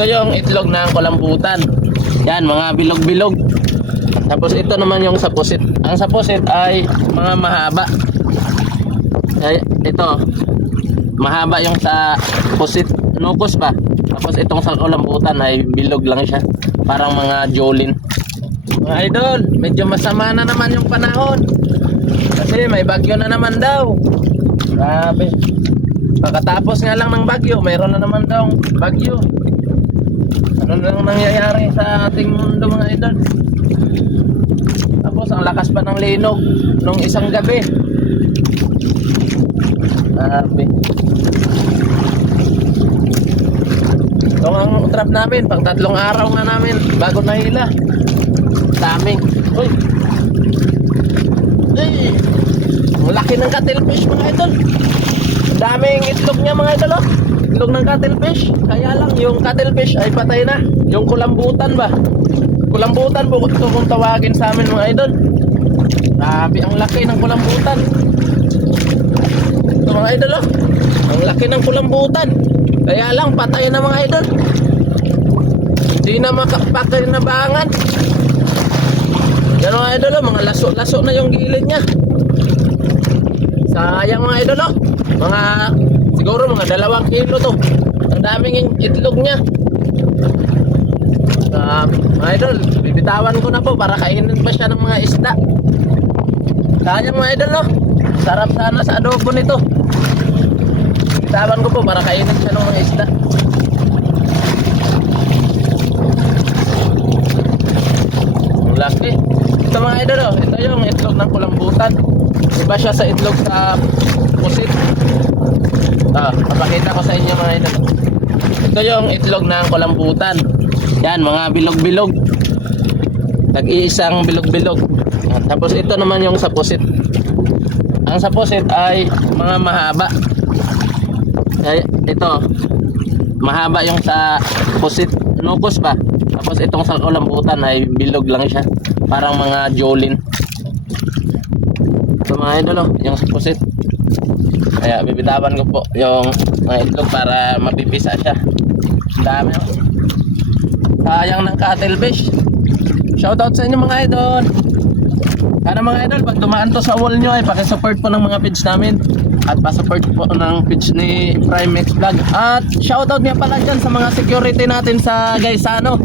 Ito yung itlog ng kulambutan. Yan, mga bilog-bilog. Tapos ito naman yung sapusit. Ang sapusit ay mga mahaba. Ay, ito, mahaba yung sa pusit, nukos ba? Tapos itong sa kulambutan ay bilog lang siya. Parang mga jolin. Mga idol, medyo masama na naman yung panahon. Kasi may bagyo na naman daw. Grabe. Pagkatapos nga lang ng bagyo, mayroon na naman daw bagyo. Ano nang nangyayari sa ating mundo mga idol? Tapos ang lakas pa ng linog nung isang gabi. Grabe. Ito ang trap namin, pang 3 araw nga namin bago nahila. Daming. Uy. Ay. Ang laki ng cuttlefish mga idol. Ang daming itlog niya mga idol oh. Itlog ng cuttlefish. Kaya lang yung cuttlefish ay patay na. Yung kulambutan ba? Kulambutan po ito kung tawagin sa amin mga idol. Grabe ang laki ng kulambutan. Ito mga idol oh. Ang laki ng kulambutan. Kaya lang patay na mga idol. Hindi na makapakinabangan. Yan mga idol oh. Mga laso-laso na yung gilid niya. Sayang mga idol oh. Mga siguro mga 2 kilo to. Ang daming itlog niya. Mga idol, bibitawan ko na po para kainin pa siya ng mga isda. Sayang mga idol no. Sarap sana sa adobo nito. Bibitawan ko po para kainin siya ng mga isda. Ang laki. Ito mga idol oh. Ito yung itlog ng kulambutan. Iba siya sa itlog sa pusit. Papakita ko sa inyo mga idol. Ito yung itlog ng kulambutan. Yan, mga bilog-bilog. Tag-iisang bilog-bilog. Tapos ito naman yung sapusit. Ang sapusit ay mga mahaba. Ay, ito, mahaba yung sa pusit, nukos ba? Tapos itong sa kulambutan ay bilog lang siya. Parang mga jolin. Ito mga idol, oh, yung sapusit. Kaya bibitawan ko po yung mga itlog para mapipisa siya. Ang dami oh. Sayang ng cuttlefish. Shoutout sa inyo mga idol. Sana mga idol, pag dumaan to sa wall nyo ay pakisupport po ng mga page namin. At pa-support po ng page ni Primex Vlog. At shoutout niya pala dyan sa mga security natin sa Gaisano.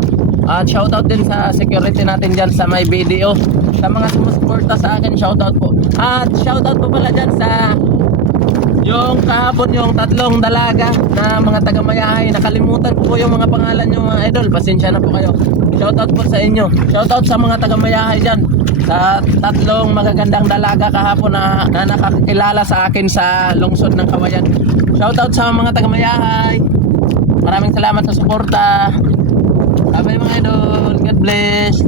At shoutout din sa security natin dyan sa may video. Sa mga sumusuporta sa akin, shoutout po. At shoutout po pala dyan sa yung kahapon yung 3 dalaga na mga taga-Mayahay. Nakalimutan ko yung mga pangalan nyo mga idol. Pasensya na po kayo. Shoutout po sa inyo. Shoutout sa mga taga-Mayahay dyan. Sa 3 magagandang dalaga kahapon na nakakilala sa akin sa lungsod ng Kawayan. Shoutout sa mga taga-Mayahay. Maraming salamat sa suporta. Bye mga idol. God bless.